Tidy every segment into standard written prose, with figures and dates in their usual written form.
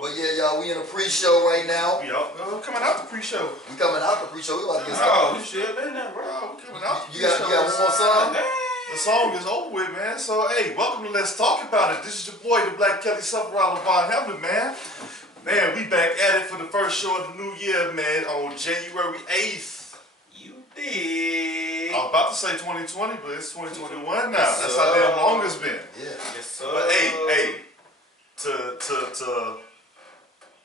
But yeah, y'all, we in a pre-show right now. We out, coming out the pre-show. We coming out the pre-show. We about to get started. Oh, shit, man, bro. We coming out the You got one more song? The song is over with, man. So, hey, welcome to Let's Talk About It. This is your boy, the Black Kelly Sufferall LeVon Hamlin, man. Man, we back at it for the first show of the new year, man, on January 8th. You did. I was about to say 2020, but it's 2021 now. That's how damn long it's been. Yeah. Yes, sir. But hey, to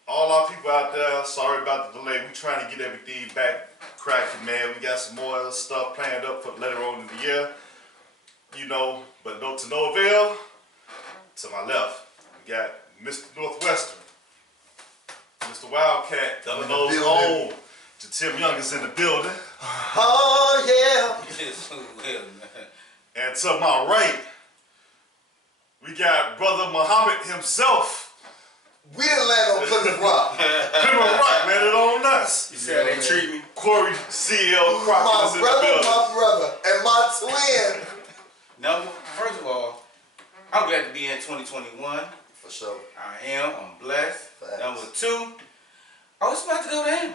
all our people out there, sorry about the delay. We trying to get everything back cracking, man. We got some more stuff planned up for later on in the year. You know, but to no avail. To my left, we got Mr. Northwestern, Mr. Wildcat, Double Nose home. Tim Young is in the building. Oh yeah. Yes, well, man. And to my right, we got Brother Muhammad himself. We didn't land on Plymouth Rock. Plymouth Rock, man, it on us. You see how they treat me? Corey CL Crockett is in the building. My brother, and my twin. Now, first of all, I'm glad to be in 2021. For sure. I'm blessed. Facts. Number two, I was about to go down.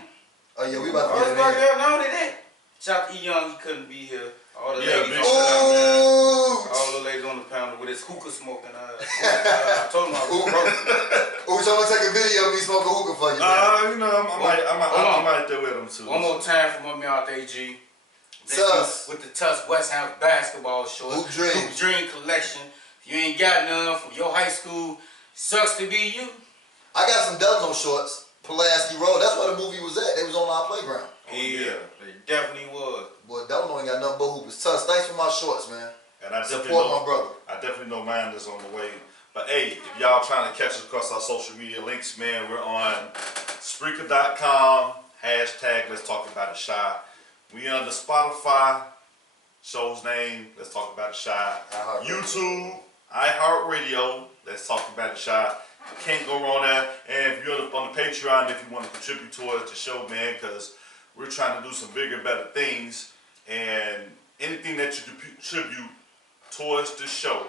Oh yeah, we about I to was get about in to here. go down to that. Shout out to E Young, he couldn't be here. All the Yeah, ladies big on the panel, man. Ooh. All the ladies on the panel with his hookah smoking. I told him I was broke. Ooh, so I'm gonna take a video of me smoking hookah for you, man. You know, I might there with him too. One more time for my man out there, G. Tuss. With the Tuss West Ham basketball shorts. Hoop Dream. Hoop Dream collection. If you ain't got none from your high school, sucks to be you. I got some Delano shorts. Pulaski Road. That's where the movie was at. They was on our playground. Yeah, it definitely was. Boy, Delano ain't got nothing but hoopers. Tuss, thanks for my shorts, man. And I definitely Support know, my brother. I definitely know mine is on the way. But hey, if y'all trying to catch us across our social media links, man, we're on Spreaker.com, hashtag Let's Talk About It Shy. We under Spotify, show's name, Let's Talk About It Shy. YouTube, iHeartRadio, Let's Talk About It Shy. Can't go wrong there. And if you're on the Patreon, if you want to contribute towards the show, man, because we're trying to do some bigger, better things. And anything that you contribute towards the show,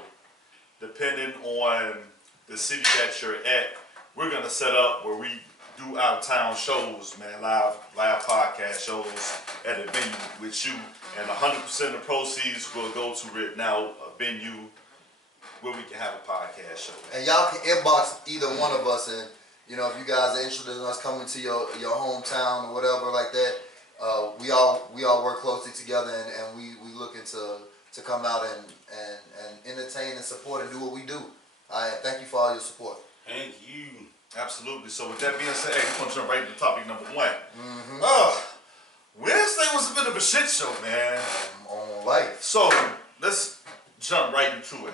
depending on the city that you're at, we're going to set up where we do out-of-town shows, man, live podcast shows at a venue with you. And 100% of the proceeds will go to right now a venue where we can have a podcast show. And y'all can inbox either one of us, and you know, if you guys are interested in us coming to your hometown or whatever like that, we all work closely together, and we looking to come out and entertain and support and do what we do. Thank you for all your support. Thank you. Absolutely. So with that being said, hey, we're gonna jump right into topic number one. Wednesday was a bit of a shit show, man. On life. So let's jump right into it.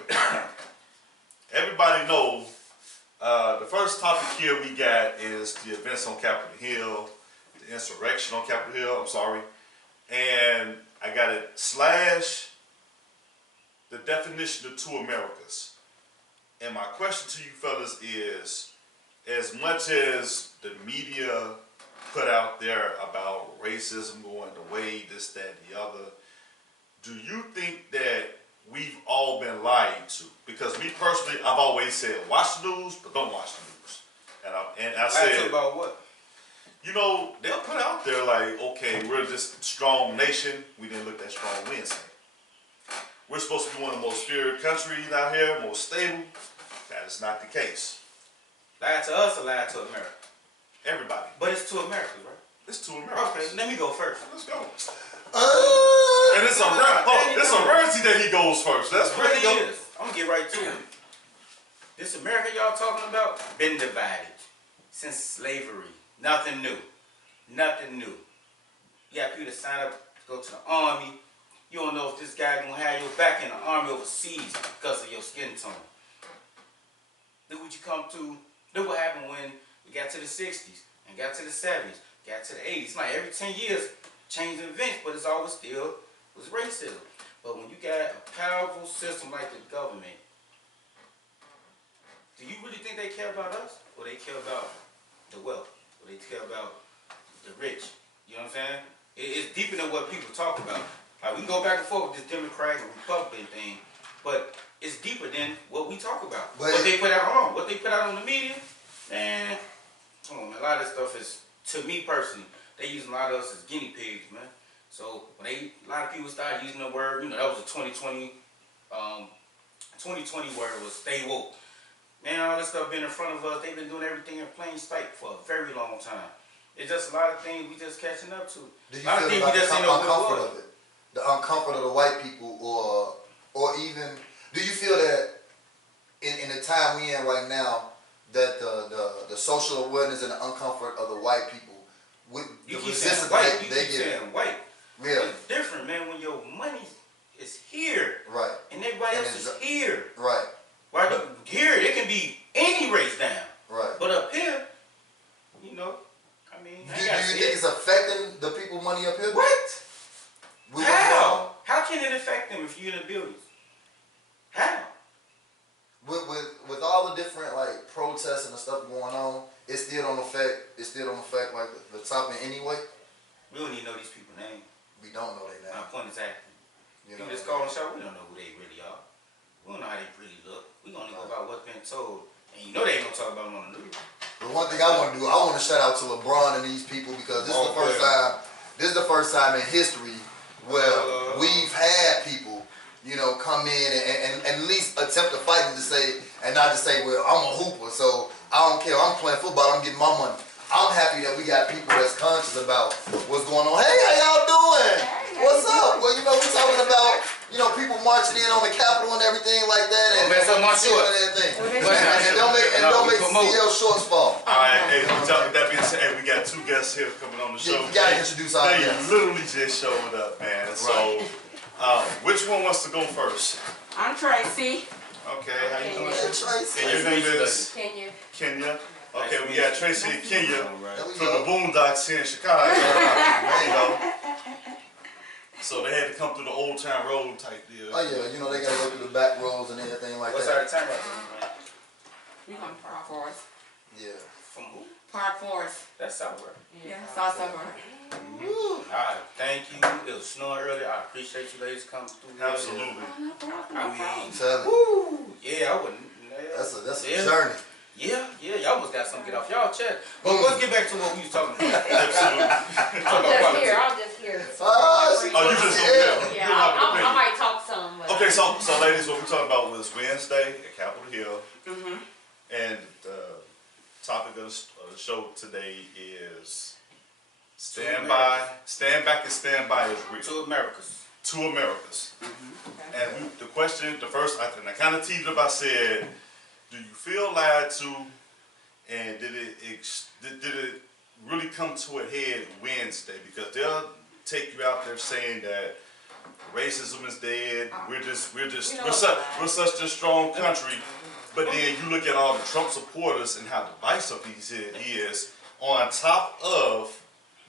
Everybody know the first topic here we got is the events on Capitol Hill, the insurrection on Capitol Hill, I'm sorry. And I got it / the definition of two Americas. And my question to you fellas is, as much as the media put out there about racism going away, this, that, and the other, do you think that we've all been lied to? Because me personally, I've always said, watch the news, but don't watch the news. And I said, about what? you know, they'll put out there like, okay, we're this strong nation. We didn't look that strong Wednesday. We're supposed to be one of the most feared countries out here, most stable. That is not the case. Lie to us or lie to America? Everybody. But it's two Americas, right? It's two Americas. Okay, let me go first. Let's go. And it's a rarity that he goes first. That's Really pretty is. I'm gonna get right to it. This America y'all talking about been divided since slavery. Nothing new. Nothing new. You got people that sign up to go to the army. You don't know if this guy gonna have your back in the army overseas because of your skin tone. Look what you come to. Look what happened when we got to the 60s and got to the 70s, got to the 80s. It's like every 10 years changing events, but it's always still was racism. But when you got a powerful system like the government, do you really think they care about us? Or they care about the wealth? Or they care about the rich? You know what I'm saying? It's deeper than what people talk about. Like, we can go back and forth with this Democrat and Republican thing, but it's deeper than what we talk about. But what they put out on the media, Man, come on, man. A lot of this stuff is, to me personally, they use a lot of us as guinea pigs, man. So when a lot of people start using the word, that was a 2020 word was stay woke. Man, all this stuff been in front of us. They've been doing everything in plain sight for a very long time. It's just a lot of things we just catching up to. Do you A lot of feel things like we the just ain't know what it uncomfort was. of it? The uncomfort of the white people, or even, do you feel that in the time we in right now, that the social awareness and the uncomfort of the white people, with You the keep saying resistance white, you they keep get, saying white. yeah, It's different, man, when your money is here right, and everybody And else is it's- here. right, Right here, it can be any race down. right. But up here, I mean, Do I you ain't gotta think say it. it's affecting the people money up here? What? We How? How can it affect them if you're in the buildings? How? with all the different like protests and the stuff going on, it still don't affect like the top in any way. We don't even know these people's names. We don't know their My name. point is acting. You People know. just call them show. We don't know who they really are. We don't know how they really look. We only go about what's been told. And you know they ain't gonna talk about them on the news. The one thing I want to do, I want to shout out to LeBron and these people because this is the first time. This is the first time in history where we've had people, come in and at least attempt to fight and to say, and not to say, well, I'm a hooper, so I don't care. I'm playing football. I'm getting my money. I'm happy that we got people that's conscious about what's going on. Hey, how y'all doing? What's up? Well, we talking about, people marching in on the Capitol and everything like that, and Don't mess up my shorts. and everything. Well, And don't make CL shorts fall. Alright, hey, with that being said, hey, we got two guests here coming on the show. You gotta introduce our They guests. literally just showed up, man. So, which one wants to go first? I'm Tracy. Okay, how you doing? Hey, Tracy. And your name is Kenya. Kenya. Okay, we got Tracy and Kenya There we from the go. Boondocks here in Chicago. There you go. So they had to come through the Old Town Road type deal. Oh yeah, they gotta go through the back roads and everything like What's that. our time right now, man? We from Park Forest. Yeah. From who? Park Forest. That's Southward. Yeah, South Suburb. Alright, thank you. It was snowing earlier. I appreciate you ladies coming through here. Absolutely. Oh, no problem. I No problem. mean, Tell me. woo, yeah, I wouldn't. That's a Yeah. journey. Yeah, y'all almost got something to get off y'all chest. But let's get back to what we was talking about. Absolutely. I'm just here. Oh, Oh, you just over there. Yeah, You have an I opinion. might talk some. But Okay, so ladies, what we talking about was Wednesday at Capitol Hill, Mm-hmm. and the topic of the show today is stand back and stand by is real. To Americas. Two Americas. And the question, the first, and I kind of teed it up, I said, do you feel lied to, and did it really come to a head Wednesday? Because they'll take you out there saying that racism is dead. We're such a strong country. But then you look at all the Trump supporters and how divisive he is. On top of,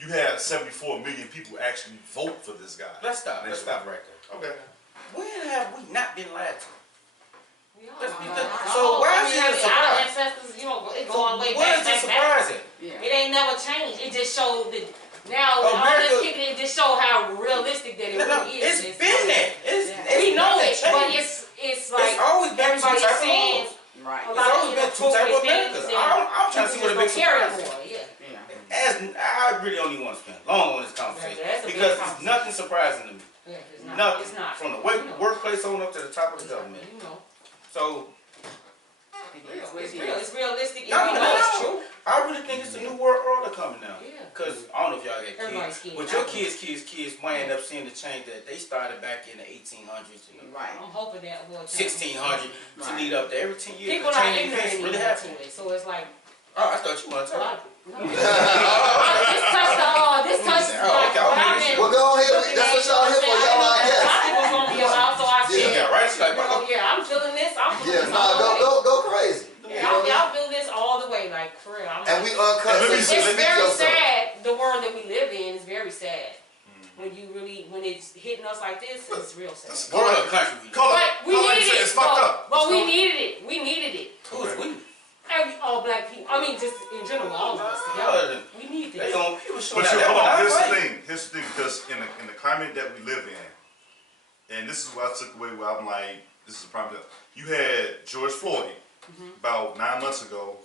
you had 74 million people actually vote for this guy. Let's stop right there. Okay. When have we not been lied to? we all Let's know. be good. So why is it a Our surprise? ancestors, it So going way what back. is it surprising? It ain't never changed. It just showed that now with all America- this kicking, it just showed how realistic that it No, really is. it's been there. We know it, nothing but changed. it's like It's always been two everybody's type of saying laws. Right. a It's lot of always been two type of inappropriate Americas. things. and I'm trying to see what a big people just gonna carry surprise is. more, yeah. Yeah. I really only want to spend long on this conversation That's a big because it's conversation. nothing surprising to me. Yeah, it's not. Nothing. It's not. From the You know. workplace on up to the top of the government. You know. So, It's real. It's realistic. no, And we know it's true. I really think it's a new world order coming now. Yeah. Because I don't know if y'all got Everybody's kids. scared. But your kids might end up seeing the change that they started back in the 1800s, Right. I'm hoping that will. 1600 to Right. lead up to every 10 years. People the are change in ignorant events really anymore happened. to it, so it's like Oh, I thought you wanted to a tell lot me. of. No. This touched Oh, like okay, what okay. I've been. Well, go ahead. looking That's at, what y'all here for. Y'all our A guests. lot of people's gonna be about, so I Yeah. said, Yeah, right? She's like, yeah, I'm feeling this. I'm feeling Yeah, this. nah, all the way. go crazy. Yeah, I'm feeling this all the way, like for real. I'm And we like, uncut. And let me it's see, very sad. The world that we live in is very sad. When it's hitting us like this, it's real sad. what other country we live Call it. But we call it, needed it. it's fucked up. But we needed it. We needed it. in? Who's we? All black people. I mean, just in general, all of us together. We need They this. on people showing But out you, that hold one. on, I here's the fight. thing. Here's the thing, because in the climate that we live in, and this is what I took away where I'm like, this is a prime example. You had George Floyd about 9 months ago.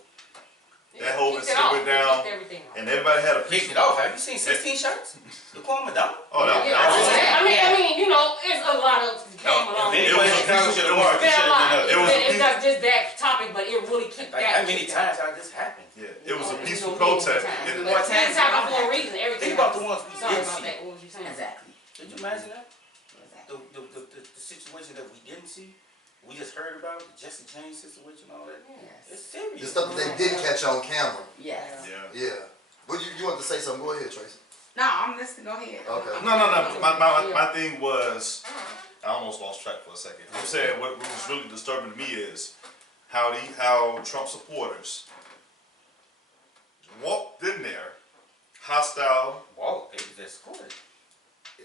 office, Kicked it and off. went down, Kicked everything off. and everybody had a piece. Kicked it off. Have you seen 16 shots? The Kwame Donna? Oh, that Yeah, was I mean, you know, it's a lot of came along. If It was anybody a in Chicago piece should of- have marked, it It's should been a lot. have been It was us. a It's not just that topic, but it really kicked Like, that. how many times has this happened? Yeah, it was a You peaceful know, millions of protest. times. And- More It's times happened than for a not. reason. Everything. Think about the ones we Sorry did about see. that. What was you saying? Exactly. Did you imagine that? Exactly. The situation that we didn't see, we just heard about, the Jesse James situation and all that. Yes. It's serious. The stuff that they didn't catch on camera. Yes. Yeah. Yeah. But you want to say something? Go ahead, Tracy. No, I'm listening. Go ahead. Okay. No. My thing was, I almost lost track for a second. I'm saying what was really disturbing to me is how Trump supporters walked in there, hostile. Whoa, they was escorted.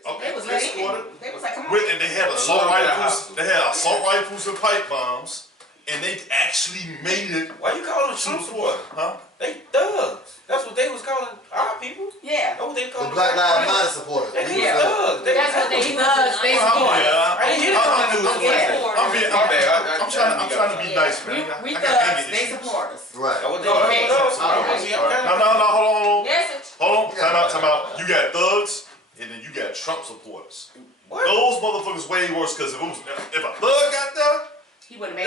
Okay, They was escorted. They was like, come on. With, and they had assault Along with the rifles. hostile. They had assault rifles and pipe bombs, and they actually made it Why you calling them to Trump the supporters? border, huh? They thugs. That's what they was calling our people. Yeah. That's what they The called Black Lives Matter supporters. They was Yeah. thugs. They That's what they He was. does. They Well, support. yeah. I didn't hear that on the news. Yeah. I'm being, My bad. I'm trying to be Yeah. nice, man. We I got thugs. anger They issues. support us. Right. That's what they Go called ahead. thugs. No, hold on. Yes, it's Hold on, time out. You got thugs, and then you got Trump supporters. What? Those motherfuckers way worse, because if a thug got there, He would have made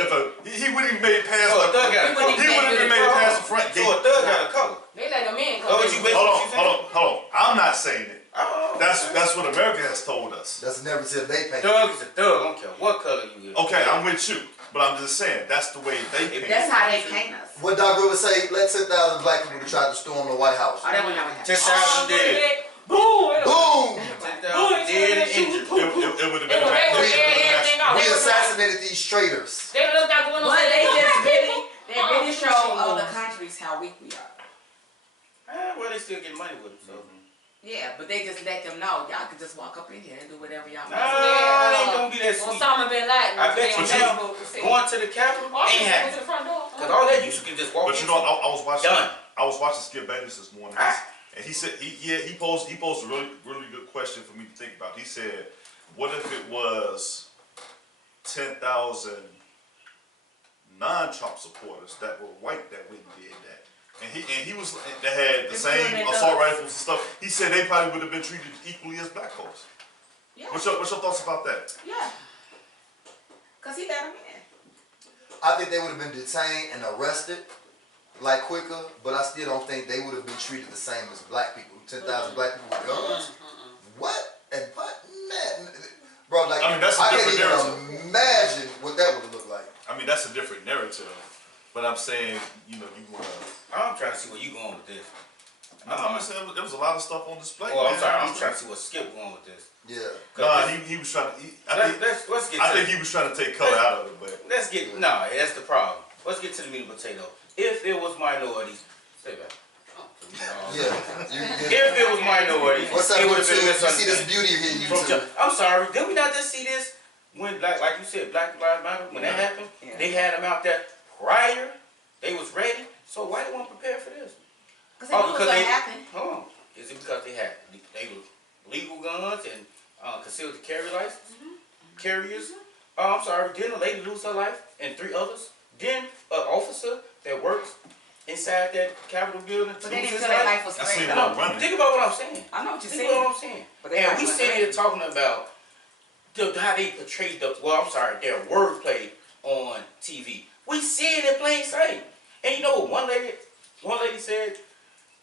he wouldn't even made past So a the, thug got a He color. wouldn't he wouldn't even made past the front gate. So a thug got a color. they let them in. Oh, what you basically Hold on. I'm not saying it. Oh, That's what America has told us. That's a narrative they paint. thug is a thug. I don't care what color you is. Okay, I'm with you, but I'm just saying that's the way they If paint. That's how they paint us. What Doc Rivers say? Let 10,000 black people who tried to storm the White House. Oh, that would never happen. 10,000 dead. Boom. Boom! 10,000 dead and injured. It would have They been were everything out. We They were assassinated these traitors. They looked out the window. But and they said, just really, they Oh, really show shit. other countries how weak we are. Well, they still get money with them, so. Yeah, but they just let them know y'all can just walk up in here and do whatever y'all Nah, want. it ain't gonna be that sweet. Osama bin Laden. I bet you They now, on Facebook. going to the Capitol Oh, ain't to happening. the front door. Cause all that you can just walk But you into. know, I was watching. Done. I was watching Skip Bayless this morning, Ah. and he said he posed a really good question for me to think about. He said, "What if it was 10,000 non-Trump supporters that were white that went and did that?" And he was that had the They same would've been assault thugs. rifles and stuff. He said they probably would have been treated equally as black folks. Yeah, What's your thoughts about that? yeah. Cause he let them in. I think they would have been detained and arrested like quicker, but I still don't think they would have been treated the same as black people. 10,000 black people with guns? What? And what? Man, bro, like, I mean, that's a I can't different even narrative. imagine what that would have looked like. I mean, that's a different narrative. But I'm saying, you want to. I'm trying to see where you going with this. I'm saying there was a lot of stuff on display. Oh, I'm man. sorry. I'm trying to see where Skip going with this. Yeah. Nah, he was trying to. Let's get. I to think he was trying to take color out of it, but Let's get. No, that's the problem. Let's get to the meat and potato. If it was minorities, stay back. Yeah. If it was minorities, What's up, it would have YouTube? been You see this misunderstood. beauty here, From YouTube? I'm sorry, did we not just see this when, like you said, Black Lives Matter, when that happened? Yeah. They had them out there prior, they was ready, so why they weren't prepared for this? Cause they knew it was gonna happen. Hold on. Is it because they had legal guns and concealed carry license? Carriers? Oh, I'm sorry, didn't a lady lose her life and 3 others? Then an officer that works inside that Capitol building But they lose didn't his feel their life? life was I seen threatened. one running. Think about what I'm saying. I know what you're Think saying. about what I'm saying. But they And not we gonna sitting here threaten. talking about how they portrayed their wordplay on TV. We see it in plain sight. And you know what one lady said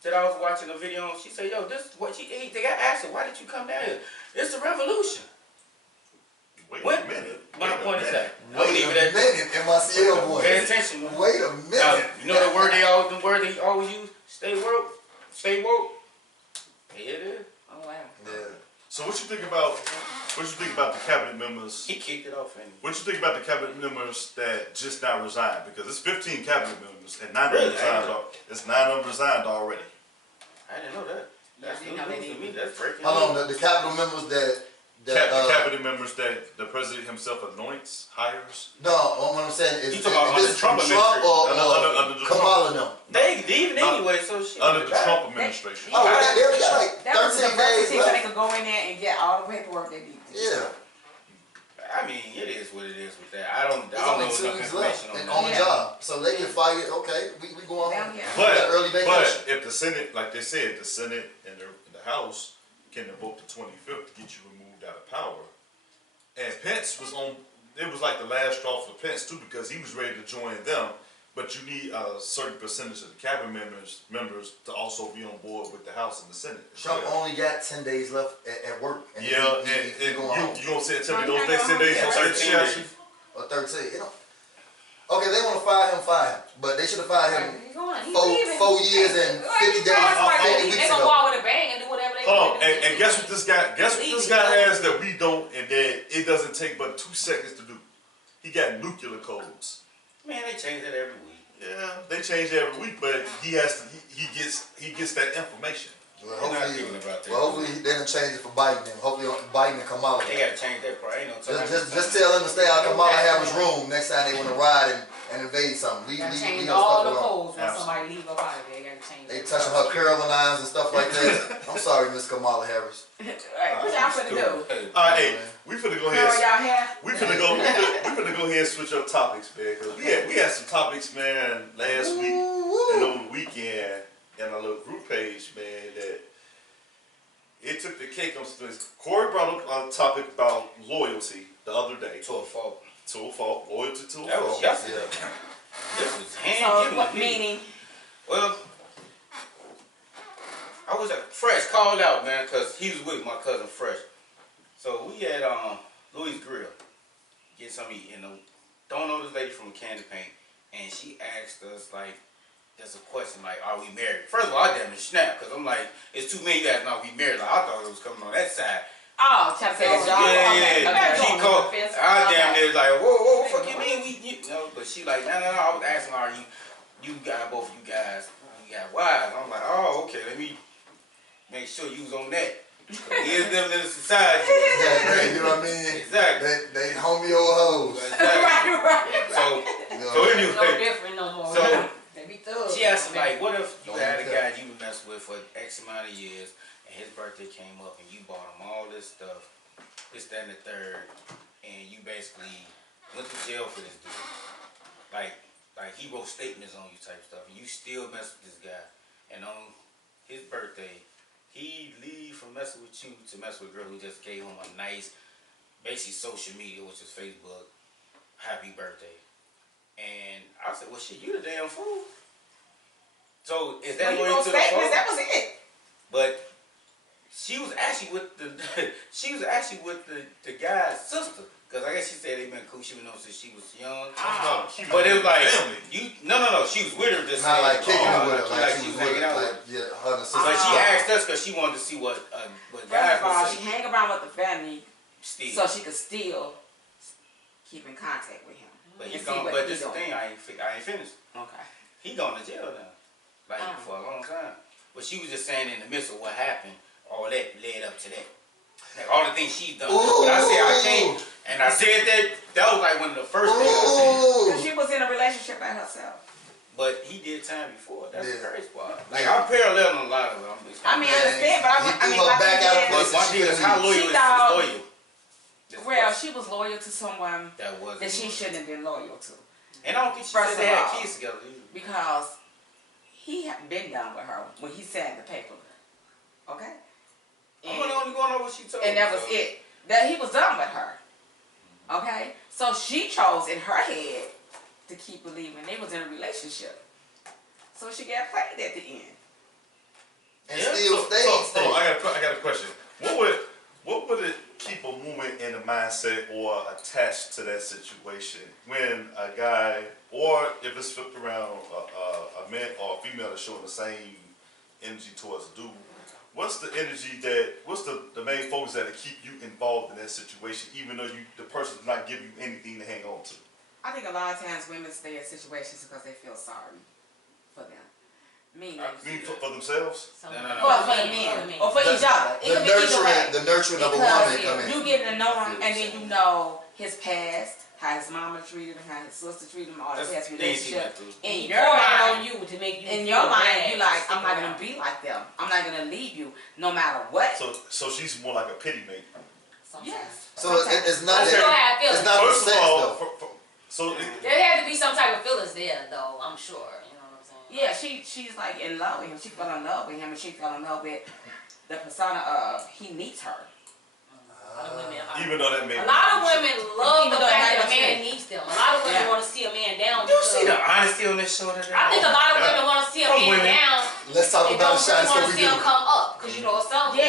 that I was watching a video on, she said, yo, this is what they got asked her, why did you come down here? It's a revolution. wait What? a minute. My wait a point is minute. that. I'm Wait leaving a that. minute, MICL boy. Pay attention. Man. Wait a Now, minute. you know the word they always use? Stay woke. Stay woke. Yeah, it is. Oh wow. Yeah. So what you think about the cabinet members? He kicked it off anyway. What you think about the cabinet members that just now resigned? Because it's 15 cabinet members and 9 Really? of them resigned. It's 9 of them resigned already. I didn't know that. That's Yeah, new you know they news to did. me. That's breaking How long news. the capital members that The cabinet members that the president himself anoints, hires. no, what I'm saying is You talking about this under from Trump Trump or Under the Kamala no? They leaving No. anyway, so shit. Under the Back. Trump administration. Oh, they only got like That was the 13 emergency days so they left. could go in there and get all the paperwork they need. Yeah. I mean, it is what it is with that. I don't It's know only 2 enough weeks information left and on on that. the job, so they get fired. Okay, we go on. Down here. But, early vacation. but if the Senate, like they said, the Senate and the House can invoke the 25th to get you removed out of power. And Pence was on, it was like the last straw for Pence too, because he was ready to join them. But you need a certain percentage of the cabinet members to also be on board with the House and the Senate. Trump only got 10 days left at work. And Yeah, he and going home. you gonna say tell me Oh, those yeah, next 10 days yeah, on 13 days. Or 13. Okay, they want to fire him, fire him. But they should have fired him He's going. He's four- leaving. 4 years and 50 days, 50 weeks They gonna ago. go out with a bang and do whatever they Hold on, want to do. and guess what this guy has that we don't, and that it doesn't take but 2 seconds to do. He got nuclear codes. Man, they change that every week. Yeah, they change it every week, but he gets that information. Well, They're not giving about that. hopefully they done change it for Biden. Then. Hopefully Biden and Kamala. They gotta change that part. Ain't no time. Just tell them to stay out of Kamala Harris' room next time they want to ride and invade something. Leave Gotta her change stuff all the alone. codes when Absolutely. somebody leave up out of there. Gotta change. They that. touching her curling lines and stuff like that. I'm sorry, Miss Kamala Harris. Right, what y'all finna do? Hey, All right, hey, we finna go ahead. Curl y'all hair? We finna go ahead and switch up topics, man. Cause we had some topics, man, last week and over the weekend in our little group page, man. That it took the cake on some things. Corey brought up a topic about loyalty the other day. to a fault. To a fault, loyalty to a That was fault. yesterday. Yeah. This was hand So, given what to me. meaning? Well, I was at Fresh called out, man, cause he was with my cousin Fresh. So we had Louis Grill getting something to eat, and don't know this lady from Candy Paint, and she asked us like, there's a question like, are we married? First of all, I damn near snapped, cause I'm like, it's too many guys now we married. Like I thought it was coming on that side. Oh, trying to say it's y'all. Yeah. Okay. She Okay. called. Okay. I damn near like, whoa, what the fuck you mean? You know, but she like, no. I was asking her, you got both of you guys, you got wives. I'm like, oh, okay. Let me make sure you was on that. Here's them in the society. Yeah, you know what I mean? Exactly. They homie old hoes. Exactly. Right. So You know, No anyway, different no more. so They be thugs. she asked me like, what if you Don't had a even guy you messed with for X amount of years, and his birthday came up, and you bought him all this stuff, this, that, and the third, and you basically went to jail for this dude. Like he wrote statements on you type stuff, and you still mess with this guy, and on his birthday, he leave from messing with you to mess with a girl who just gave him a nice, basically social media, which is Facebook, happy birthday. And I said, well, shit, you the damn fool. So is that When you going wrote to the statements, phone? that was it. But she was actually with the guy's sister, because I guess she said they been cool. She was known since she was young. No, she But it was like family. no. She was with her just not like kicking oh, with her, like she she was was with hanging her, out like, with her. yeah, her and the sister. But she asked us because she wanted to see what guys First of all, would she say. hang around with the family Still. so she could still keep in contact with him. But and he's see gone. what But he this is the doing. thing, I ain't finished. Okay. He gone to jail now, like for a long time. But she was just saying in the midst of what happened, all that led up to that. Like all the things she's done. But I said I can't, and I said that was like one of the first things I said. Because Ooh. she was in a relationship by herself. But he did time before. That's the Yeah. crazy part. Like I'm paralleling a lot of it. I mean, I understand, but He I mean, threw her like back you out said, of But one thing is how loyal She is thought- loyal. This well, person she was loyal to someone that was that she shouldn't have been loyal to. And I don't think she First said they of had all, kids together either. Because he hadn't been done with her when he signed the paper. Okay? I'm only going over what she told And me, that was so. it. That he was done with her. Okay? So she chose in her head to keep believing they was in a relationship. So she got played at the end. And Yeah, still so stayed. I got a question. What would it keep a woman in the mindset or attached to that situation when a guy, or if it's flipped around, a man or a female is showing the same energy towards a dude? What's the energy what's the main focus that'll keep you involved in that situation, even though the person does not give you anything to hang on to? I think a lot of times women stay in situations because they feel sorry for them. Meaning, I mean, for themselves? So- No, no, no. well, for the men, or for each other. It could be either way. The nurturing of a woman come in. You get to know him, and then you know his past, how his mama treated him, how his sister treated him, all his past They ain't seen relationship. that through. In He your poured out mind, on you to make you in feel your mind, bad, you like, stick I'm not around. gonna be like them. I'm not gonna leave you, no matter what. So she's more like a pity mate. sometimes. Yes. So it's not But you don't have it's feelings. not the First of sex all, though. so There had to be some type of feelings there, though. I'm sure. You know what I'm saying? Yeah, she's like in love with him. She fell in love with him, and she fell in love with the persona of he needs her. A lot of women are- even though that may A lot of women love Even the though it fact might that a not man be. needs them. A lot of women Yeah. want to see a man down. You because- see the honesty on this show today? I think a lot of Yeah. women want to see a Some man women. down. Let's talk They about don't the shine really want so to we see do. him come up. Because, you know, some women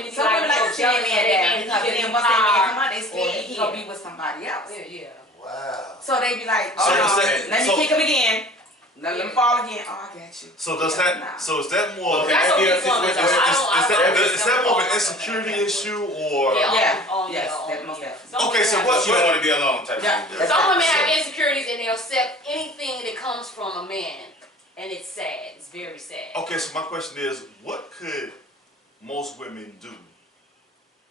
need to be Some like, women like to see a jealous man of down that because he then just once that man hard, come out, they or scared he gonna yeah. be with somebody else. Yeah. Wow. So they be like, So oh is no, that- let me so- kick him again. Let him fall again. Oh, I got you. So does Yeah, that? nah. So is that more? Okay. That's a Yeah, weak situation- woman, though. is- Is that more of an insecurity issue or? Yeah. Oh, Yes, yeah. that most definitely. Some Okay, women so have- what- She don't want to be alone type Yeah. of thing. Some women have insecurities and they'll accept anything that comes from a man. And it's sad. It's very sad. Okay, so my question is, what could most women do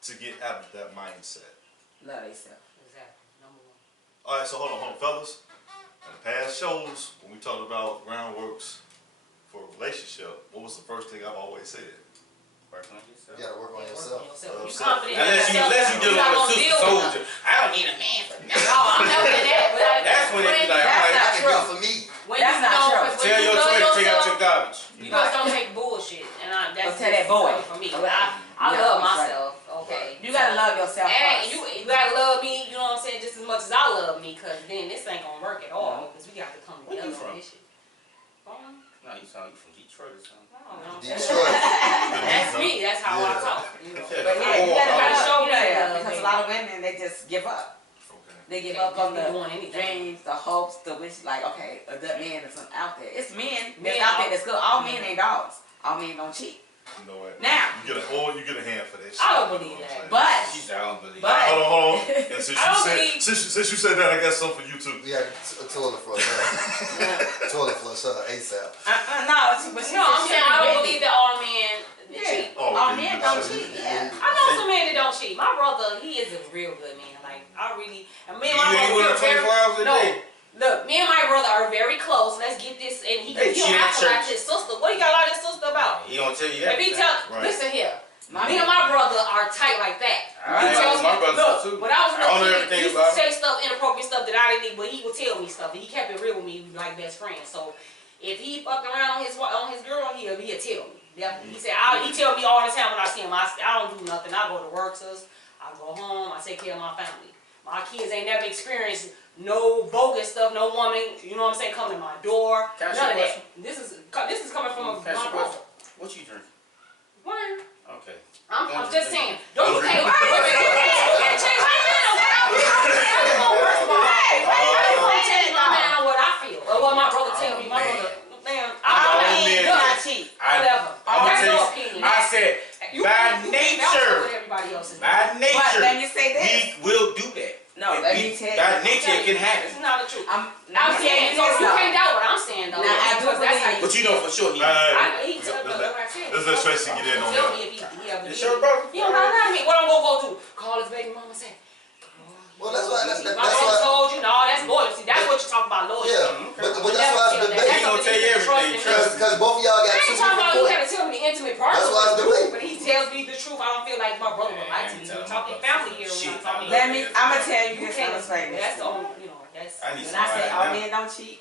to get out of that mindset? Love themselves. Exactly. Number one. All right, so hold on, fellas. In the past shows, when we talked about groundworks for a relationship, what was the first thing I've always said? Work on yourself. You gotta work on Yeah, work yourself. on yourself. You Upset. confident in Unless yourself, you dealing not with a gonna sister deal with soldier. nothing. I don't need a man for No, I'm never in that. But That's when they be like, That's all right, not I can true. do for me. when That's you not know, true. 'cause when tell you your love twin to take out yourself, your garbage. you just don't take bullshit, and that's Go tell that boy. coming from me. Go But I Yeah, love that's right. myself. Okay, You gotta love yourself And first. you gotta love me. You know what I'm saying? Just as much as I love me, cause then this ain't gonna work at all. Cause we got to come Where together you from? on this shit. No, you sound you from Detroit or something. No, Detroit. that's me. That's how I Yeah. talk. You know? Yeah. But yeah, you gotta Oh, show me yeah, that because baby. a lot of women they just give up. Okay. They give Can't up on just be the doing anything. dreams, the hopes, the wish. Like, okay, a good man is out there. It's men Men that's out there out- that's good. All men ain't dogs. All men don't cheat. You know what? Now, you get a hand for that shit. I don't You know believe what I'm that. saying? but She said, I don't believe But- it. Hold on. And since I don't you said believe- since you said that, I got something for you too. We had a toilet flush. Toilet flush ASAP. no, but she No, I'm she saying I don't been believe that all men Yeah. cheat. Oh, All okay, men you don't got it. cheat. Yeah. I know some men that don't cheat. My brother, he is a real good man. Like I really, and me and You my ain't with brother, her 24 hours a no. day. Look, me and my brother are very close. Let's get this, and he Hey, don't she in have to like church. his sister. What he got like his sister about? He don't tell you If he everything. tell, Right. listen here, My me and my brother are tight like that. I He tells my me, brother look, too. when I was I don't know little everything kid, he used about to say stuff, inappropriate stuff that I didn't need, but he would tell me stuff, and he kept it real with me. We like best friends. So if he fucking around on his girl, he'll tell me. Definitely. He said, he tell me all the time when I see him. I don't do nothing. I go to work, sis. I go home. I take care of my family. My kids ain't never experienced no bogus stuff, no woman, you know what I'm saying, coming to my door. Can I ask None of you a that. This is coming from Can I ask my you a brother. question? What you drink? Wine. Okay. I'm just saying. Don't Don't you drink. think? You can't change my man on what I feel. I'm gonna change my man on what I feel or what my brother tell me. My brother, man, All I'm men not cheat. Whatever. I'm gonna That's tell your you. opinion. I said, You by can't vouch for nature, what everybody else is doing. by But nature, let me say this. we will do that. No, If let we- me tell By you. nature, it can This happen. is not the truth. I'm I'm saying, so you can't doubt what I'm saying though. Now, I do because that's how But you know for sure he. He told me what I said. Let's let Tracy get in on Tell that. me if he ever It's did. your brother. He don't got nothing to me. What I'm gonna go do? Call his baby mama and say, Well, that's why. That's my brother why. told you, no, that's loyalty. That's what you talk about, loyalty. Yeah, but that's why it's Never debate. He gonna tell you everything, trust me. Because both of y'all got I two ain't talking different about you points. gotta tell me the intimate part. That's why it's debating. But he tells me the truth. I don't feel like my brother would like to. We're talking family here. We're not talking. Let me. I'm gonna tell you You this. I'm can't. gonna say this. That's the only. You know. That's. I need When I say somebody all now. men don't cheat,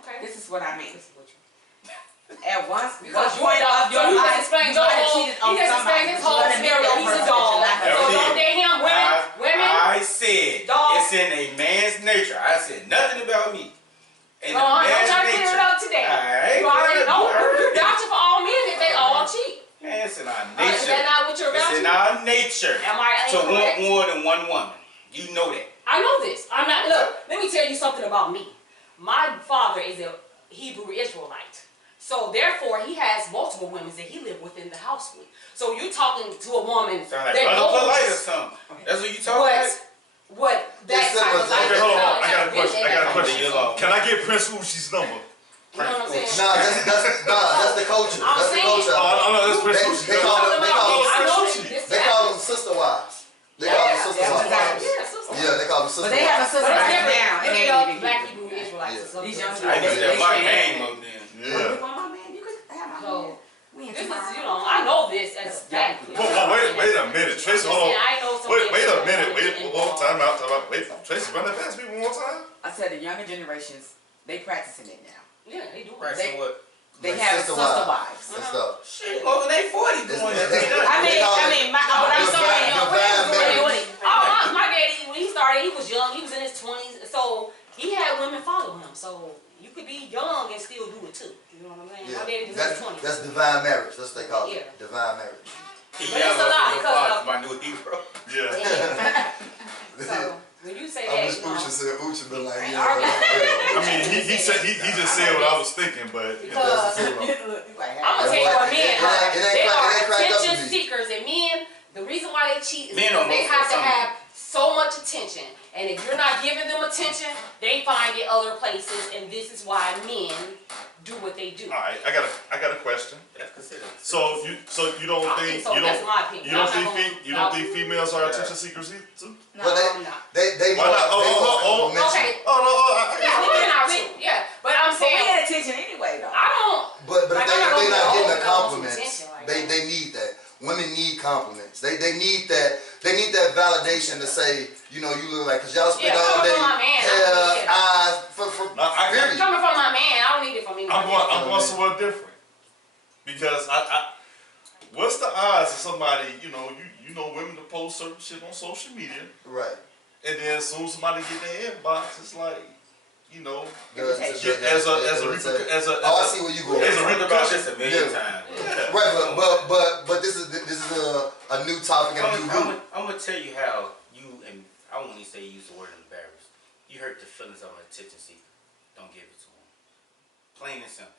Okay. this is what I mean. This is what you. At one Because point you're a dog. of your So you life, just explained you your might have whole. cheated on He just somebody. explained his You whole gotta meet scenario. that He's a person dog. that Never you're not So did. don't date him. Women. I said Dog. it's in a man's nature. I said nothing about me. In No, a I'm man's trying to clear nature. it up today. Alright. You already know. You vouching for all men that they all cheat. Man, it's in our Is nature. that not what you're It's vouching? in our nature Am I to want incorrect? more than one woman. You know that. I know this. I'm not. Look, let me tell you something about me. My father is a Hebrew Israelite. So therefore, he has multiple women that he lived within the house with. So you're talking to a woman Sound like that brother polite or knows something. That's what you talking about? what that It's type of similar to- life Okay, hold on. I got a has question. been I got a there. question. You know. Can I get Prince Uchi's number? You know what I'm saying? Nah, that's the culture. I'm That's the saying- culture. Oh, no, that's Prince They Uchi. call them. They call them. I know Prince that Uchi. this They call them sister wives. They call them sister yeah, wives. exactly. Yeah, sister. Yeah, they call them sister But they have a wives. sister But it's right different. now, and Look they it up, ain't Black even. Hebrew Israelites. Yeah. or something. These young I need to They step my straight game in. up then. Yeah. You want my man? You could have my So, man. We ain't This is, tomorrow. you know, I know this as fact. Wait a minute, Tracy. Hold on. I know some Wait a men- Time out. Wait, Tracy, run that past me one more time. I said the younger generations, they practicing it now. Yeah, they do. Practicing what? They Like have sister sister wives. wives. And stuff. Shit, over they 40 doing that. But I'm sorry, divine marriage. my daddy, when he started, he was young. He was in his 20s, so he had women follow him. So you could be young and still do it too. You know what I'm saying? My daddy was in his 20s. That's divine marriage. That's what they call it. Yeah. Divine marriage. But it's a lot because of- my new hero. Yeah. So when you say I that, wish you know, Ucha said Ucha been like, yeah. I mean, he said he just said what I was thinking, but because Zero. I'm gonna tell you what men are. It ain't They are cracked up to attention me. seekers, and men. The reason why they cheat is Men because are they most have to of have so much attention, and if you're not giving them attention, they find it other places, and this is why men do what they do. all right. I got a question. That's considered. So you don't I think think so. That's my opinion. you don't I'm think not gonna- you don't think females are attention seekers too? No, But I'm not. they Why more, not? they more Oh, complimentary. Okay. Oh no, Yeah, women are too. Yeah, but I'm But we saying had attention anyway, though. I don't. But Like, if I'm not they not gonna getting go the over compliments, attention like they that. need that. Women need compliments. They need that. They need that validation to say, you know, you look like, cause y'all spend Yeah, all coming day from my man, I hair, don't need it. eyes, for No, I- period. Coming from my man, I don't need it from anybody. I'm going somewhere different because I what's the odds of somebody you know women to post certain shit on social media Right. and then as soon as somebody get their inbox, it's like you know The- as a Oh, I see where you go. As a Talked about this a million Yeah. times. Right, but this is a new topic and a new group. I'm gonna tell you how you, and I won't even say you use the word embarrassed. You hurt the feelings of an attention seeker. Don't give it to them. Plain and simple.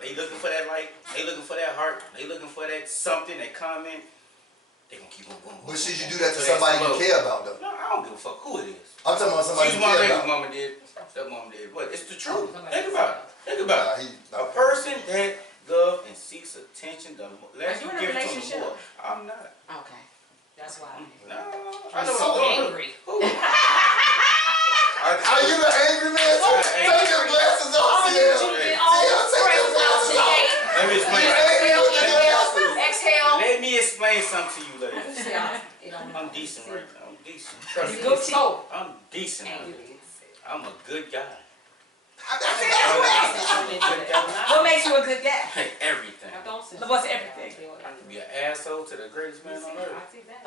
They looking for that like, they looking for that heart, they looking for that something, that comment. They gonna keep on going. But should you do that to somebody you care about though? No, I don't give a fuck who it is. I'm talking about somebody She's you my care baby about. mama did. That mama did. What? It's the truth. Think about it. Think about it. Nah, A person that loves and seeks attention, the less Are you you in a give it to them, the relationship? more. I'm not. Okay, that's why. No, I I'm know so what I'm doing. angry. Who? Are you the angry man? Take your glasses off. I'm gonna need you to get all Yeah, the take your phrases out glasses off. today. Let me explain. You're angry with your glasses. Exhale. Let me explain something to you, ladies. Yeah. I'm decent right now. I'm decent. Trust You me. Gucci? I'm decent. I'm a good guy. What makes you a good guy? Everything. What's everything? I can be an asshole to the greatest man on earth.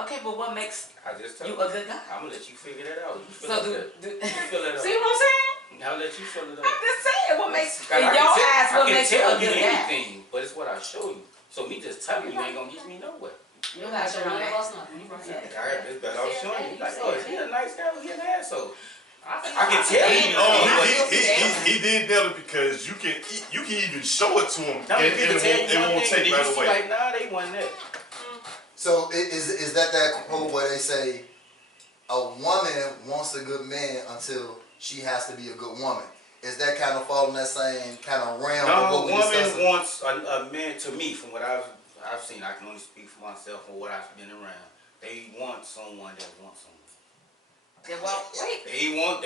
Okay, but what makes I just tell you you. a good guy? I'm gonna let you figure that out. You feel So it do up. You feel it See up. what I'm saying? I'll let you fill it up. I'm just saying, what makes God, in I can your tell- eyes what I can makes you tell a good guy? anything, but it's what I show you. So me just telling you ain't gonna get me nowhere. You don't gotta show none of us nothing. You right. I got this better off showing you. Like, oh, is he a nice guy or he an asshole? I can tell you. He did nail it because you can even show it to him Now, and people tell it you won't one thing, take and right you see away. like, nah, they wasn't that. So is that quote where they say a woman wants a good man until she has to be a good woman? Is that kind of fall in that same kind of realm of No, what we woman discussing? wants a man, to me, from what I've seen, I can only speak for myself and what I've been around. They want someone that wants someone. Yeah, well, wait. They want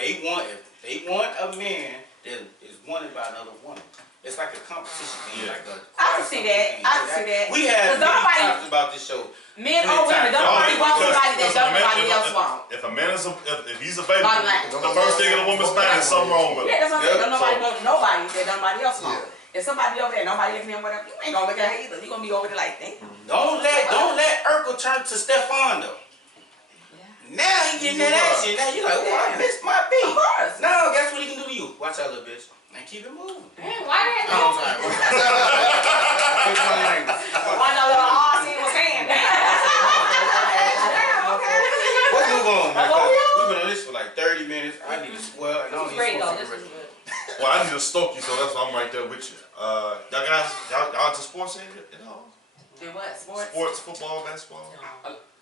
a man that is wanted by another woman. It's like a competition thing, Yeah. like a. I can see that. I can see that. We had 'Cause many nobody- times about this show. Men Many or women, times. don't nobody want Because- somebody that because don't a man- nobody else want. If a man is if he's available, Bottom line. the first thing in a woman's mind is something wrong with Yeah, him. that's what I'm saying. Yep. Don't nobody So- want nobody that nobody else want. Yeah. If somebody over there, nobody looking at him, whatever, you ain't gonna look at her either. You gonna be over there like, damn. Don't let Urkel turn to Stefan though. Now he getting that action. Now you like, oh, I missed my beat. Of course. No, guess what he can do to you? Watch out, little bitch. And keep it moving. Man, why did No, I'm sorry. I'm sorry. Fix my language. Why that little RC was saying that? Let's move on, man. What we 'Cause we've been on this for like 30 minutes. I need to swell and I don't This was need great to though. smoke This was cigarettes. good. Well, I need to stoke you, so that's why I'm right there with you. Y'all guys, y'all into sports at all? And what? Sports? Sports, football, basketball.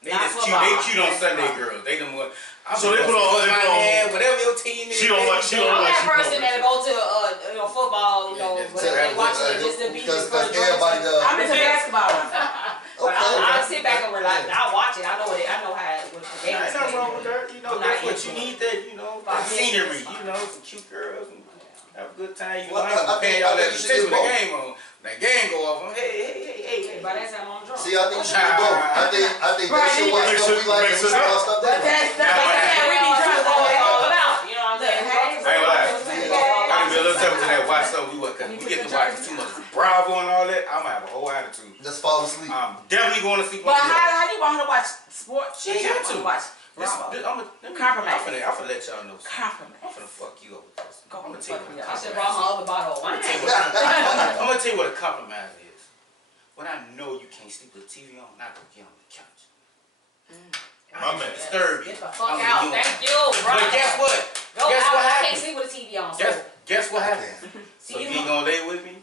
They Not just cute. football. They cute on That's Sunday, football. girls. They them one. So they put on- they put on- whatever your team is. She don't like- she don't I'm like- that person that'll go to football, Yeah, but that's- they watch it just to be because for the everybody does. I'm into basketball. But I sit back and relax. I watch it. I know how what the game Ain't is. nothing wrong with that. You know, I'm that's not what you into it. need. That scenery. You know, some cute girls and have a good time. You Well, know, I I paying think all that you should attention do when the both. game on. That game go off. I'm hey. By that time I'm drunk. See, I think you should do both. I think Right, they should watch make stuff sure- we like make and we sure- should watch stuff But they like. that's tell me that watch something we want, cause we get to watch too much Bravo and all that. I'm gonna have a whole attitude. Just fall asleep. I'm definitely going to sleep But on the how you want her to watch sports? She got to. watch This, Bravo. I'm finna let y'all know. Compromise. I'm finna fuck you up with this. Go I'm gonna fuck tell you me what up. I should brought my other bottle of wine. I'm gonna tell you what a compromise is. When I know you can't sleep with the TV on, I go get on the couch. My man. Disturb you. Get the fuck I'm out. you. Thank you, bro. But guess what? Go Guess out. what I can't happens? sleep with the TV on. So. Guess what happens? See So you you ain't gonna lay with me?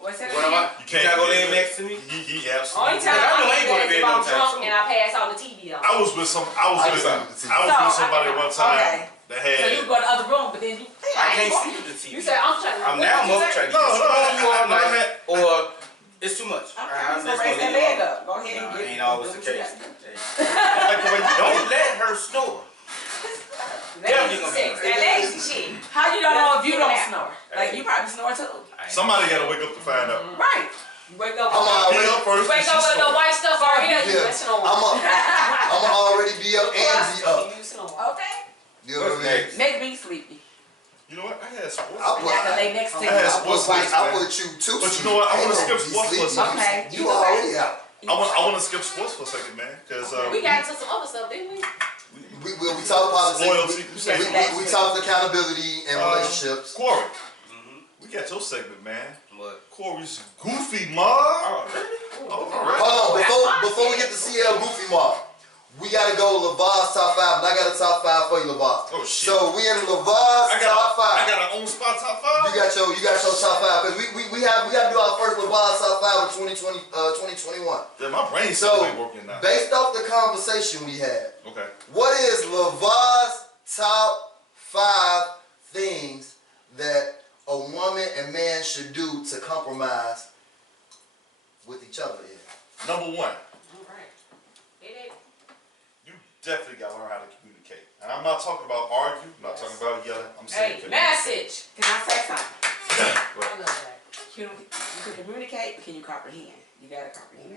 What's that? What am I? You You can't not gonna lay get it. next to me? He Only absolutely. time I know I I ain't do gonna that bed is if no I'm time drunk soon. and I pass on the TV on. I was with somebody one time Okay. that So you had. go to the other room, but then you. I can't sleep with the TV. You said I'm trying to. I'm now I'm up trying to No, get you all I night, had- or it's too much. Okay, I'm so just raise gonna that leave it leg alone. up. Go ahead and Nah, get. ain't always do the what you case. gotta do. Like the way you Don't let her snore. Lazy sex. That lazy shit. How you don't know if you don't Yeah. snore? Like you probably snore too. Somebody gotta wake up to find out. Right. You wake up. I'm He already, up first. Wake and up she with the snore. white stuff already. You yeah, snore. I'm already be up and be up. You snore. Okay. You know what I What's mean? next? Make me sleepy. You know what? I had sports. I You have to lay next to I had you. sports I next, man. put you too. But you know what? I wanna skip sports for a second. Okay. You already out. I want to skip sports for a second, man, because We got into some other stuff, didn't we? We talk politics. Loyalty. We talk accountability and relationships. Corey, we got your segment, man. What? Corey's goofy mom. Oh, really? Hold on, before we get to CL Goofy Mark, we gotta go Lavaz top 5, and I got a top 5 for you, Lavaz. Oh shit. So we in Lavaz top 5. I got an own spot top 5. You got your top 5 because we gotta do our first Lavaz top 5 of 2021. Yeah, my brain So still ain't working now. based off the conversation we had, Okay. what is Lavaz top 5 things that a woman and man should do to compromise with each other? Number 1, All right. It you definitely got to learn how to communicate. And I'm not talking about argue. I'm not talking about yelling. I'm saying Hey, message. Can I say something? I love that. You can communicate, but can you comprehend? You gotta comprehend.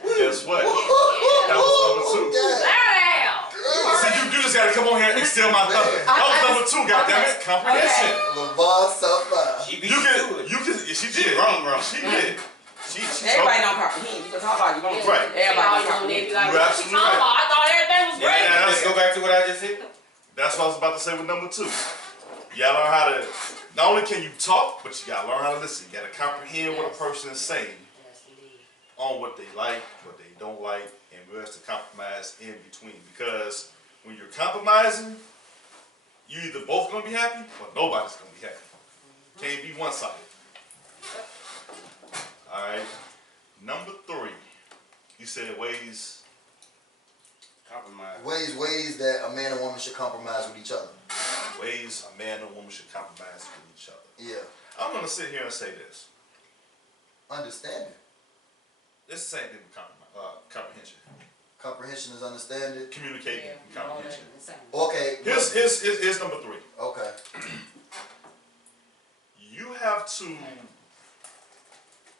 Guess what? Yeah. That was number 2. Damn. See, you just got to come on here and steal my thunder. That was number 2. Goddammit, comprehension. Lavaz top 5. She beat You you. can. She did. Wrong. She did. She Everybody don't comprehend. You can talk about it. You don't Right. Everybody don't comprehend. Like, You're what she absolutely talking right. about? I thought everything was great. Yeah. Let's go back to what I just said. That's what I was about to say with number 2. You gotta learn how to. Not only can you talk, but you gotta learn how to listen. You gotta comprehend what a person is saying Yes, indeed. on what they like, what they don't like, and where's to compromise in between. Because when you're compromising, you either both gonna be happy or nobody's gonna be happy. Can't be one-sided. All right. Number 3. You said ways. Compromise. Ways that a man and woman should compromise with each other. Ways a man and woman should compromise with each other. Yeah. I'm gonna sit here and say this. Understanding. It's the same thing with comprehension. Comprehension is understanding. Communicating and Yeah, all that comprehension. the same. Okay. Here's number 3. Okay. You have to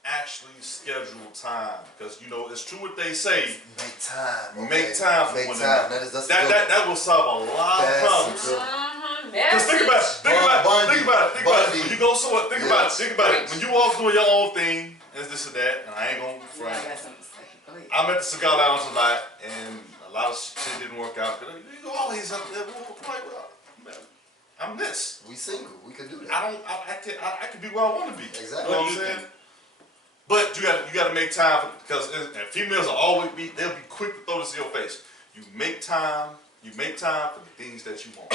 actually schedule time, because you know it's true what they say. Make time. Okay. Make time for Make one time. another. That's a good one. That will solve a lot of That's problems. a good one. Because think about it. Think about it. Bundy. When you go somewhere, think about it. Think about it. Right. When you all doing your own thing, and this and that, and I ain't gonna I front. got something to say. Go ahead. I'm at the cigar lounge a lot, and a lot of shit didn't work out. But you always up there. I'm this. We single. We could do that. I can be where I want to be. Exactly. You know what I'm saying? But you got to make time for, because and females will always be, they'll be quick to throw this in your face. You make time for the things that you want,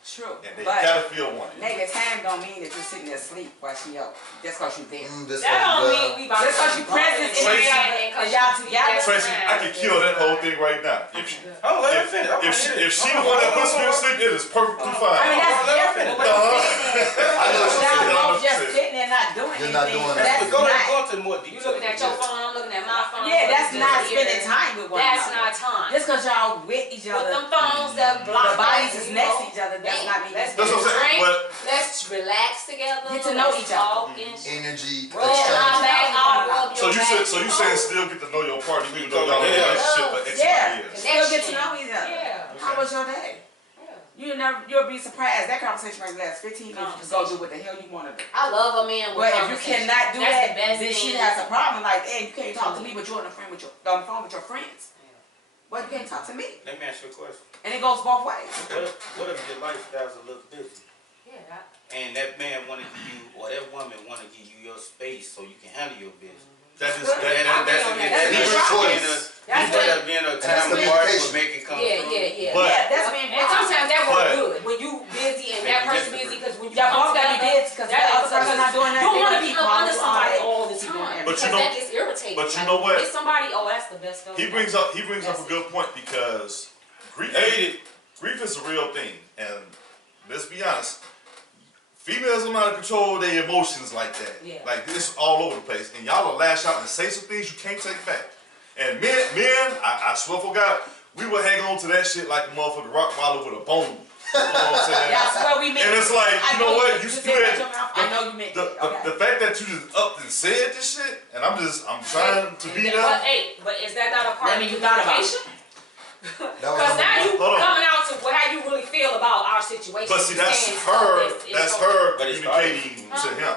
True. and they But gotta feel wanted. making time don't mean that you're sitting there asleep while she up. That's because you're there. This That one, don't mean we about Just because you present in Tracy. the and y'all together. Tracy, I can kill that whole thing right now. Oh, let her finish. If she the one that puts me to sleep, it is perfectly fine. I mean, that's let her different. finish. But I'm I know what saying you're is, y'all both saying. just sitting there not doing You're not anything. doing that. That's Go not. into more You detail. looking at your phone, I'm looking at my phone. Yeah, that's Looking not at spending here. time with one That's another. not time. Just because y'all with each Put other, them phones that block the bodies us, is you next know. to each other. Does not mean Let's That's what I'm saying. drink. But Let's relax together. Get to know let's each other. talk and shit. Energy Rub my exchange. back, I'll rub so your you back. said still get to know your partner even though y'all in a Yeah. relationship for X amount of yeah, years. still get to know each other. Yeah. How was your day? you'll be surprised. That conversation might last 15 minutes. You can go do what the hell you want to do. I love a man with But if you conversation. cannot do That's that, the best then she thing. has a problem. Like, hey, you can't talk to me, but you're on the phone with your friends. But you can't talk to me, Let me ask you a question. and it goes both ways. What if your lifestyle's a little busy? Yeah, And that man want to give you, or that woman want to give you your space so you can handle your business. That is That's being a That's time apart communication. will make it come yeah, from. yeah. But- Yeah, that's being And sometimes that But- works good when you busy and that Make person it busy because when you Y'all come both gotta be together, busy because that the other is- person not doing that. you don't want to They be gonna up under call you somebody all all the that. time But because you know- that gets irritating. but you Like, know what? It's somebody. Oh, that's the best feeling. He brings up a good point because grief is a real thing, and let's be honest, females don't know how to control their emotions like that. Yeah. Like this all over the place, and y'all will lash out and say some things you can't take back. And men, I swear for God, we will hang on to that shit like a motherfucking Rottweiler with a bone. You know what I'm saying? Y'all swear we meant And it's it. like, I you know what? You said still that had- your mouth. I know you meant The, it. Okay. the fact that you just up and said this shit, and I'm trying to be But there. hey, but is that not a part That of mean your you thought about communication? That Because was now you Hold on. coming out to how you really feel about our situation. But see, You that's saying her. stuff That's so- her But it's communicating to him.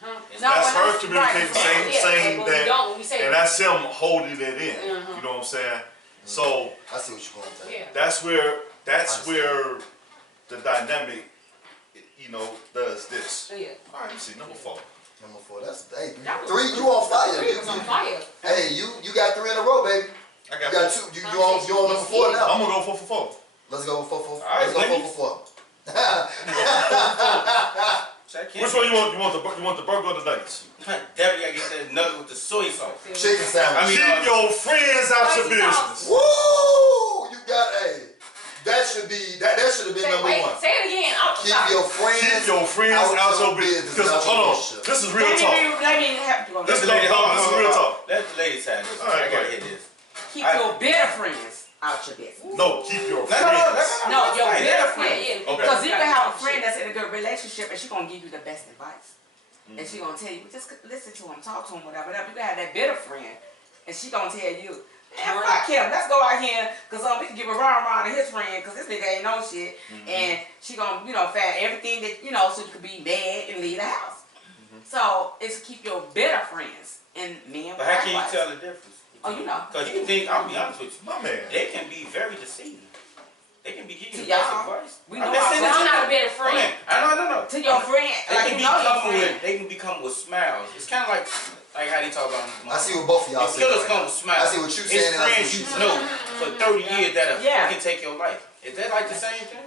No, That's when her I- communicating, right. saying but we that, don't when we say and that's him holding it in. Mhm. You know what I'm saying? So I see what you're going to say. yeah. that's where the dynamic, does this. Yeah. All right, you see number 4. Number 4. That's hey, That was- 3. You on fire? Three was on fire. Hey, you got 3 in a row, baby. I You got got 2. You on number 4 now. I'm gonna go 4 for 4. Let's go with 4. right, Let's go ladies. 4. Check in. Which one you want? You want the burger or the nuggets? Definitely gotta get that nugget with the soy sauce. Chicken sandwich. Keep your friends out your Spicy sauce. business. Woo! You got that should have been number 1. Say it again. I'm Keep sorry. your friends. Keep your friends out your business. Because out your hold on, relationship. this is real Let talk. me have to go. This is Lady, real talk. Let the lady side this. All right, I gotta go hit this. Keep your bitter friends out your business. No, keep your No, friends. No, your Hey, bitter Yeah, friends. yeah. Okay. Because you can have a friend that's in a good relationship and she gonna give you the best advice. And she gonna tell you, just listen to him, talk to him, whatever. You can have that bitter friend and she gonna tell you, man, fuck him. Let's go out here because we can give a round to his friend because this nigga ain't no shit. And she gonna, find everything that, so you can be mad and leave the house. So it's keep your bitter friends and men. But how can you likewise. tell the difference? Oh, you know. Because you can think, I'll be honest with you, My man. they can be very deceiving. They can be giving To you best y'all. advice. We I'm know just our saying But that I'm you- not a better friend. Okay, I know. To your friend, They like can you be know your coming friend. with, they can be coming with smiles. It's kind of like how they talk about. I see what both of y'all Your saying. killers right come now. with smiles. I see what you saying It's and I see friends what you you saying. know for 30 years that'll Yeah. fucking take your life. Is that like the same thing?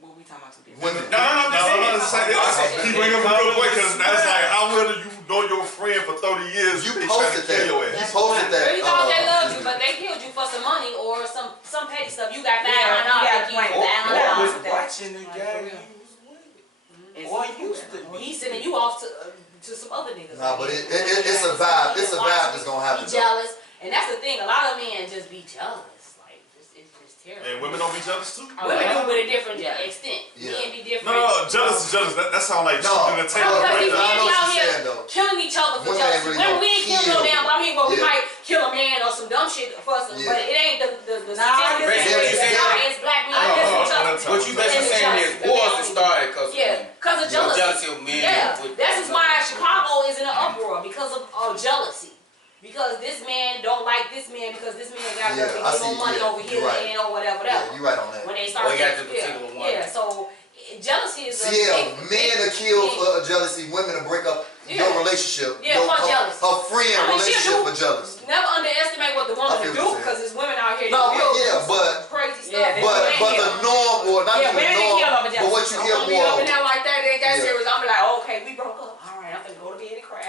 What we talking about to be? Women. No, I'm just saying. He bring up a good point because that's like, how well do you know your friend for 30 years? You they trying to posted kill that. your You ass. posted that. Really thought they loved you, but they killed you for some money or some petty stuff. You got Yeah, $500. you got They killed Or, you $500. or $500. was that. watching the Like, guy for you real. was with. It's Or cool. used to be. He's sending you off to some other niggas. Nah, but it's a vibe. It's a vibe that's gonna happen. Be jealous, and that's the thing. A lot of men just be jealous. Like it's terrible. And women don't be jealous too? Women do with a different Yeah. extent. Yeah. Men be different. No, jealous is jealous. That sounds like No. shooting a table Well, Because right these there. I men know be what out you're here saying, though. killing each other for Women ain't jealousy. really Women, gonna we ain't killing no kill. damn. I mean, well, we Yeah. might kill a man or some dumb shit for some, Yeah. but it ain't the Nah, statistic. it's- It's black men against each other. What you basically saying is wars that started because Yeah, because of jealousy. jealousy of men. Yeah, with- this is why Chicago is in an uproar because of jealousy. Because this man don't like this man because this man got Yeah, to I get see, more money yeah, over here you're right. and or whatever. Yeah, you right on that. When they start, Oh, you got the yeah, particular one. yeah. So jealousy is See, men are killed for jealousy. Women will break up your Yeah. relationship. Yeah, for her, jealousy. her friend I mean, relationship she'll for jealousy. Never underestimate what the woman I can feel do what you're because there's women out here. No, that will yeah, do some but- crazy stuff. Yeah, they- But Yeah. the norm, or not Yeah, even women the get norm, killed over but jealousy. what you I'm hear gonna be more up of. in there like that. They that Yeah. serious. I'm like, okay, we broke up. All right, I'm gonna go to bed and cry.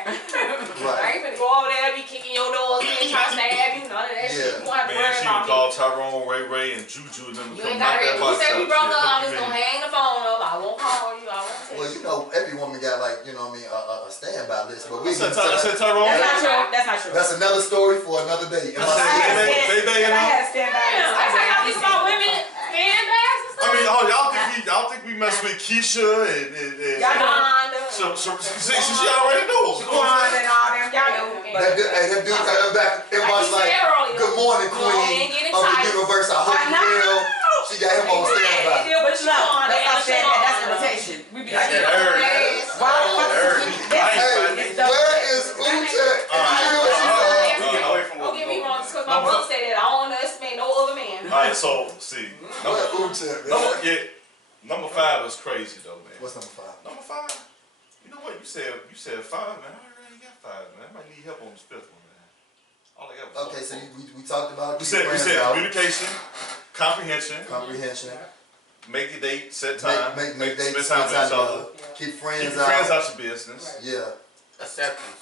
Right. I ain't gonna go over there and be kicking your doors in, trying to stab you. None of that shit. Yeah. You won't have to Man, worry she about would me. call Tyrone, Ray, and Juju and them to You come ain't knock gotta. that You box say out. we broke Shit, up. I'm fuck just you gonna mean? hang the phone up. I won't call you. I won't text Well, you. you know, every woman got like, you know what I mean, a standby list. But we I said Tyrone. That's not true. That's not true. that's another story for another day. I Am I said, saying Baby, that? baby, And I had to stand by. Damn, that's how y'all think about women, fan bags and I stuff. mean, y'all think we mess with Keisha and Y'all know. Wanda. she already knew. Shaquan and all them. Y'all know. That dude came back and Like was he like, said earlier, "Good morning, go ahead and queen get it of the tight." universe. I hope I you know. will." She got him on standby. But look, that's what I'm saying. That's an invitation. We be like, That hurt. why the fuck Hurt. is Hey, where is Uche? You hear what she said? We get away from Don't what get we me go. wrong, because my brother said that I don't underestimate no other man. Alright, so see. Where Uche? Number 5 is crazy though, man. What's number 5? Number 5? You know what? You said 5, man. I already got 5, man. I might need help on this 5th one, man. All I got was Okay, so four. we talked about We keep said friends out, communication, comprehension, comprehension, make a date, set time, make dates, spend time with each other, keep keep friends your friends out. out your business. Yeah. Acceptance.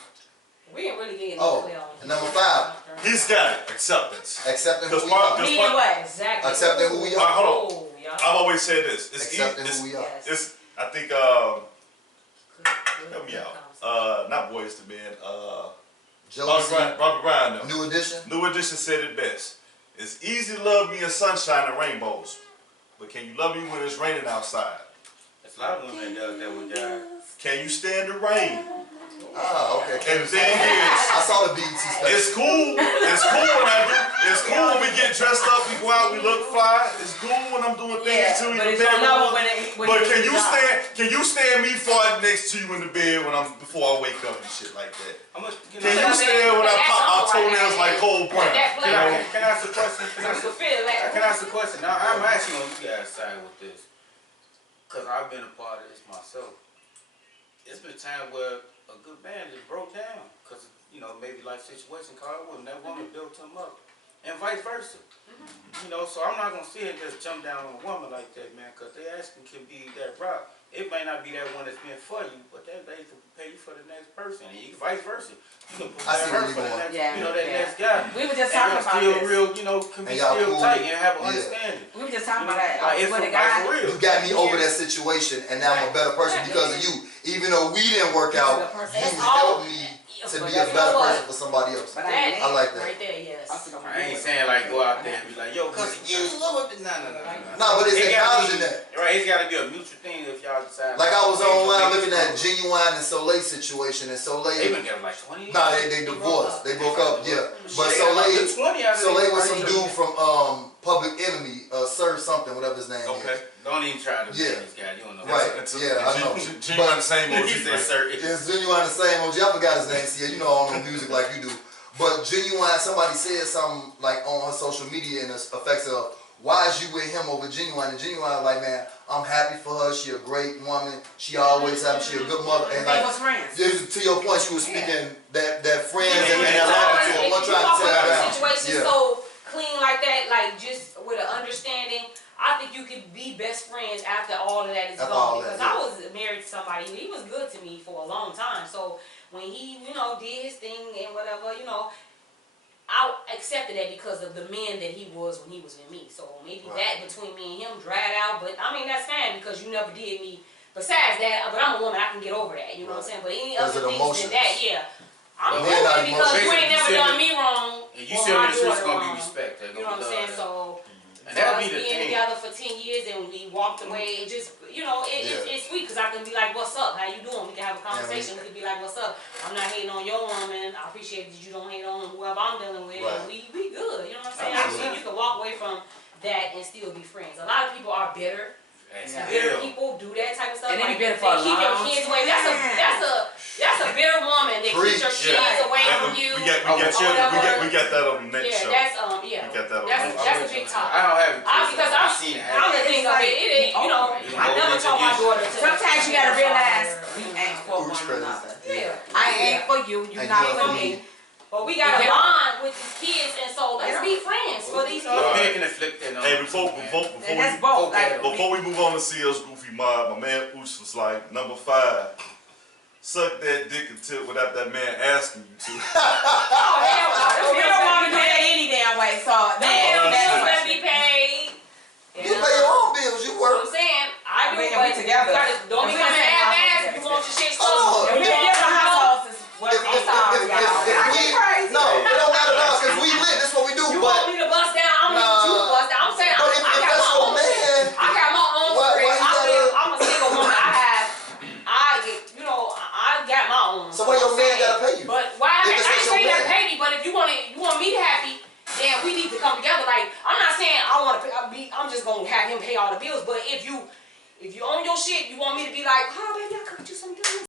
We ain't really getting Oh, clear on and number 5, He's got it. Acceptance. accepting who Because we part- are. because Meaning what? Exactly. Accepting who we All right, are. hold on. Oh, yeah. I've always said this. It's Accepting it's, who we are. Yes. it's I think help me out. Not Boys to Men. Josie, Robert Brown. No. New Edition. New Edition said it best. It's easy to love me in sunshine and rainbows, but can you love me when it's raining outside? There's a lot of women that does that with guys. Can you stand the rain? Ah, okay. And the thing is, I saw the BET special. it's cool. It's cool when I do. It's cool when we get dressed up. We go out. We look fly. It's cool when I'm doing Yeah, things too. but it's gonna know when But you can you stop. stand? Can you stand me far next to you in the bed when before I wake up and shit like that? How much? You Can know, you stand when I pop my toenails like Cole Brown? That can flavor. I ask a question? Can I ask You a- feel that. Can I ask a question? Now, I'm actually on you guys' side with this. Because I've been a part of this myself. It's been time where a good man just broke down. Because, you know, maybe life situation called him, that woman built him up. And vice versa. You know, so I'm not going to sit here and just jump down on a woman like that, man. Because they asking can be that rock. It may not be that one that's meant for you, but they can pay you for the next person. And you, vice versa. You can I see prepare her where for you're the going. next, Yeah, you know, that yeah. next guy. We were just And talking y'all about still this. real, you know, can be And y'all still cool. tight and have an Yeah. understanding. We were just talking about that. Like, it's When the for, like, guy, for real. You got me over that situation, and now I'm a better person because of you. Even though we didn't work out, you helped me to be a better person for somebody else. but That, I I like that. right there, yes. I ain't saying like go out there and be like, yo, cause you love it. No. No, but it's It gotta be- acknowledging that. Right, it's gotta be a mutual thing if y'all decide. Like I was online looking at Genuine and Soleil situation, and They Soleil, been together like 20 years. nah, they divorced. They broke up, yeah. But They got about Soleil, 20 out of Soleil was their some relationship. dude from Public Enemy, Sir something, whatever his name Okay. is. Don't even try to Yeah. be this guy. You don't know. Right. Yeah, I know. Genuine the same He OG, said, right? sir. It's Genuine the same OG. I forgot his name. See, you know I don't know music like you do. But Genuine, somebody said something like on her social media in the effects of, why is you with him over Genuine? And Genuine like, man, I'm happy for her. She a great woman. She always happy. She a good mother. And they like, was friends. to your point, she was speaking that friends and If that love to her. you One trying to walk tear up her in a down. situation Yeah. so clean like that, like just with an understanding, I think you could be best friends after all of that is After all gone. that, Because I yeah. was married to somebody, he was good to me for a long time. So when he, you know, did his thing and whatever, you know, I accepted that because of the man that he was when he was with me. So maybe Right. that between me and him dried out, but I mean that's fine because you never did me. Besides that, but I'm a woman, I can get over that. You know what I'm saying? But any Because other of the things emotions. than that, yeah. I'm Well, cool men with are it because you emotions. ain't never You done said me wrong. And you or said my this was daughter gonna be wrong. respect. They're You gonna know what I'm be saying? love. So And for that'll us be the being thing. together for 10 years and we walked away, it just, you know, it's sweet because I can be like, what's up? How you doing? We can have a conversation. We can be like, what's up? I'm not hating on your woman. I appreciate that you don't hate on whoever I'm dealing with. Right. And we good. You know what I'm saying? Absolutely. Actually, you can walk away from that and still be friends. A lot of people are bitter. As Bitter hell. people do that type of stuff. And they Like, be bitter for a keep your long kids away. That's a bitter woman that keeps your Preach. kids away And from you. we got that on the next Yeah, show. that's We yeah. got that on That's the that's a big topic. I don't have it. Because I've seen it. I'm the thing of it. It ain't, you know, I never taught my daughter to. Sometimes you gotta realize we ain't for Who's one crazy? another. Yeah. I ain't for you, you And not you're for for me. me. But we got to bond with these kids, and so let's be friends for these You know, kids. men can inflict that on Hey, you, before And that's both. Like, before we move on to CL's Goofy Mob, my man Ooch was like, number 5, suck that dick until without that man asking you to. Oh, hell no. we don't want to do that any damn way, so Damn, bills that's better be paid. You pay your own bills. You What work. I'm saying, I do, We but together. don't be That's what I'm coming